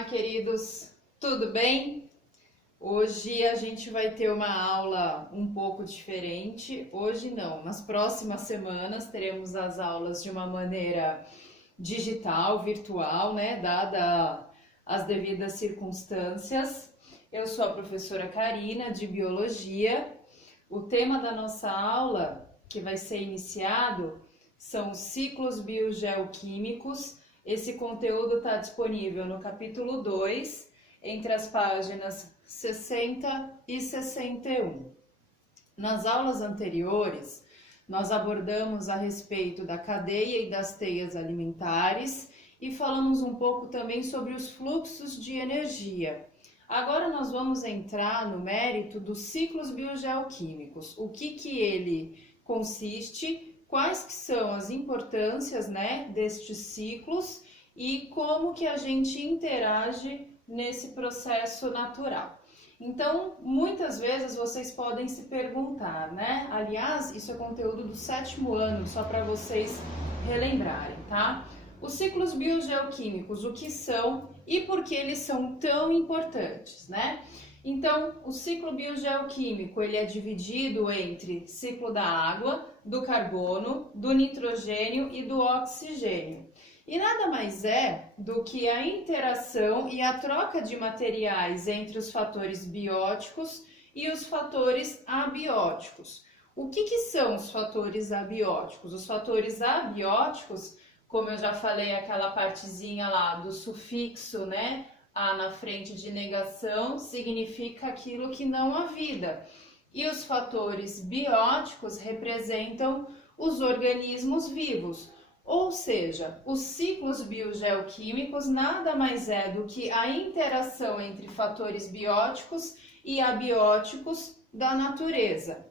Olá, queridos, tudo bem? Hoje a gente vai ter uma aula um pouco diferente. Hoje não, nas próximas semanas teremos as aulas de uma maneira digital, virtual, né? Dada as devidas circunstâncias. Eu sou a professora Karina, de Biologia. O tema da nossa aula, que vai ser iniciado, são os ciclos biogeoquímicos. Esse conteúdo está disponível no capítulo 2, entre as páginas 60 e 61. Nas aulas anteriores, nós abordamos a respeito da cadeia e das teias alimentares e falamos um pouco também sobre os fluxos de energia. Agora nós vamos entrar no mérito dos ciclos biogeoquímicos. O que ele consiste, quais que são as importâncias, né, destes ciclos e como que a gente interage nesse processo natural. Então, muitas vezes vocês podem se perguntar, né? Aliás, isso é conteúdo do 7º ano, só para vocês relembrarem, tá? Os ciclos biogeoquímicos, o que são e por que eles são tão importantes, né? Então, o ciclo biogeoquímico, ele é dividido entre ciclo da água, do carbono, do nitrogênio e do oxigênio. E nada mais é do que a interação e a troca de materiais entre os fatores bióticos e os fatores abióticos. O que são os fatores abióticos? Os fatores abióticos, como eu já falei, aquela partezinha lá do sufixo, né? A na frente de negação significa aquilo que não há vida. E os fatores bióticos representam os organismos vivos. Ou seja, os ciclos biogeoquímicos nada mais é do que a interação entre fatores bióticos e abióticos da natureza.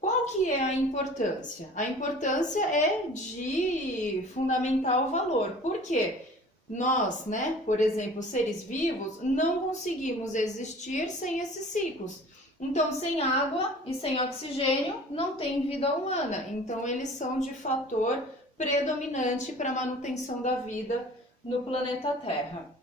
Qual que é a importância? A importância é de fundamental valor. Por quê? Nós, né, por exemplo, seres vivos, não conseguimos existir sem esses ciclos. Então, sem água e sem oxigênio, não tem vida humana. Então, eles são de fator predominante para a manutenção da vida no planeta Terra.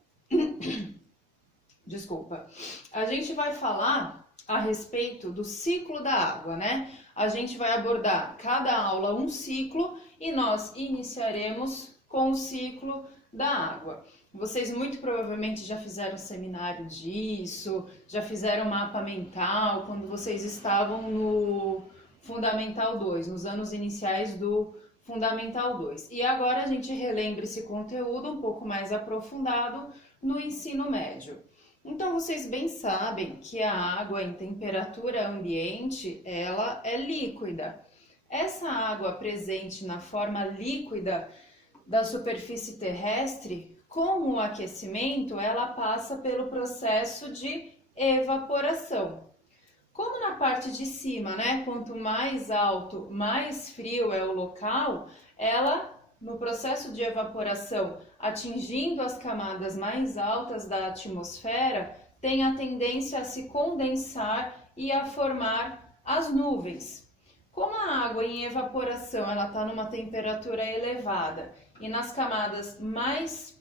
Desculpa. A gente vai falar a respeito do ciclo da água, né? A gente vai abordar cada aula um ciclo e nós iniciaremos com o ciclo da água. Vocês muito provavelmente já fizeram seminário disso, já fizeram mapa mental quando vocês estavam no Fundamental 2, nos anos iniciais do Fundamental 2. E agora a gente relembra esse conteúdo um pouco mais aprofundado no ensino médio. Então vocês bem sabem que a água em temperatura ambiente, ela é líquida. Essa água presente na forma líquida da superfície terrestre, com o aquecimento, ela passa pelo processo de evaporação. Como na parte de cima, né, quanto mais alto, mais frio é o local, ela, no processo de evaporação, atingindo as camadas mais altas da atmosfera, tem a tendência a se condensar e a formar as nuvens. Como a água em evaporação ela está numa temperatura elevada e nas camadas mais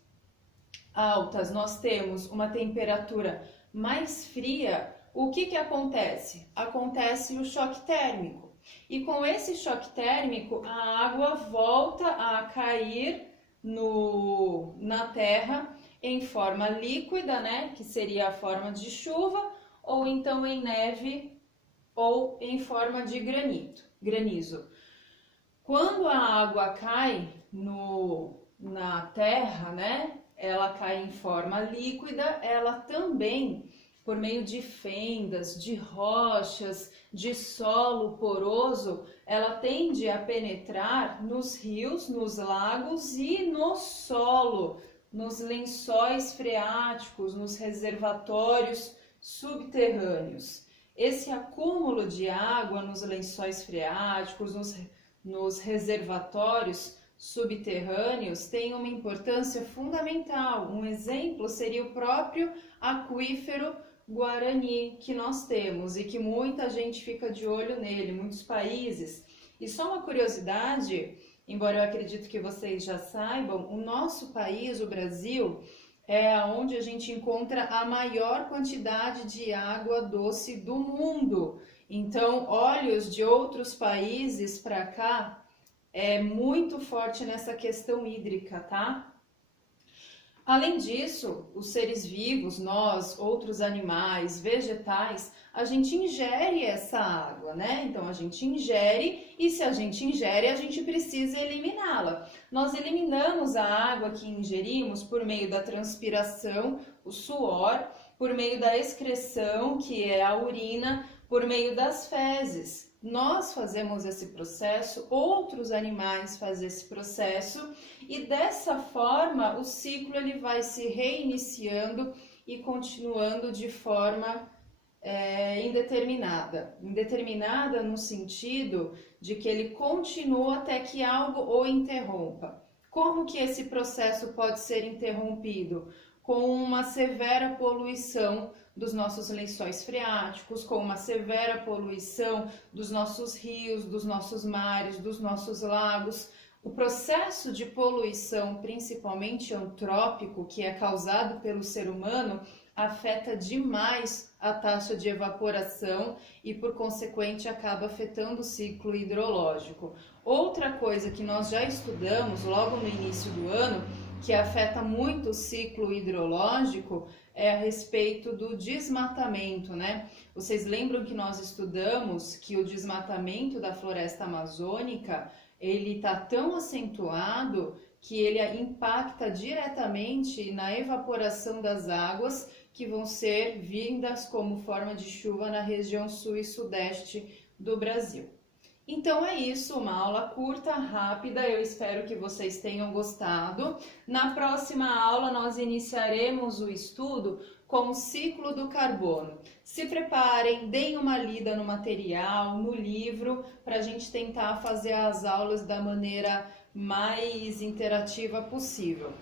altas nós temos uma temperatura mais fria, o que acontece? Acontece o choque térmico. E com esse choque térmico, a água volta a cair na terra em forma líquida, né? Que seria a forma de chuva, ou então em neve, ou em forma de granizo. Quando a água cai na terra, né? Ela cai em forma líquida, ela também, por meio de fendas, de rochas, de solo poroso, ela tende a penetrar nos rios, nos lagos e no solo, nos lençóis freáticos, nos reservatórios subterrâneos. Esse acúmulo de água nos lençóis freáticos, nos reservatórios subterrâneos tem uma importância fundamental. Um exemplo seria o próprio aquífero Guarani que nós temos e que muita gente fica de olho nele, muitos países. E só uma curiosidade, embora eu acredito que vocês já saibam, o nosso país, o Brasil, é onde a gente encontra a maior quantidade de água doce do mundo. Então, olhos de outros países para cá é muito forte nessa questão hídrica, tá? Além disso, os seres vivos, nós, outros animais, vegetais, a gente ingere essa água, né? Então a gente ingere e se a gente ingere, a gente precisa eliminá-la. Nós eliminamos a água que ingerimos por meio da transpiração, o suor, por meio da excreção, que é a urina, por meio das fezes. Nós fazemos esse processo, outros animais fazem esse processo e dessa forma o ciclo ele vai se reiniciando e continuando de forma indeterminada. Indeterminada no sentido de que ele continua até que algo o interrompa. Como que esse processo pode ser interrompido? Com uma severa poluição dos nossos lençóis freáticos, com uma severa poluição dos nossos rios, dos nossos mares, dos nossos lagos. O processo de poluição, principalmente antrópico, que é causado pelo ser humano, afeta demais a taxa de evaporação e, por consequente, acaba afetando o ciclo hidrológico. Outra coisa que nós já estudamos logo no início do ano, que afeta muito o ciclo hidrológico, é a respeito do desmatamento, né? Vocês lembram que nós estudamos que o desmatamento da floresta amazônica, ele está tão acentuado que ele impacta diretamente na evaporação das águas que vão ser vindas como forma de chuva na região sul e sudeste do Brasil. Então é isso, uma aula curta, rápida, eu espero que vocês tenham gostado. Na próxima aula nós iniciaremos o estudo com o ciclo do carbono. Se preparem, deem uma lida no material, no livro, para a gente tentar fazer as aulas da maneira mais interativa possível.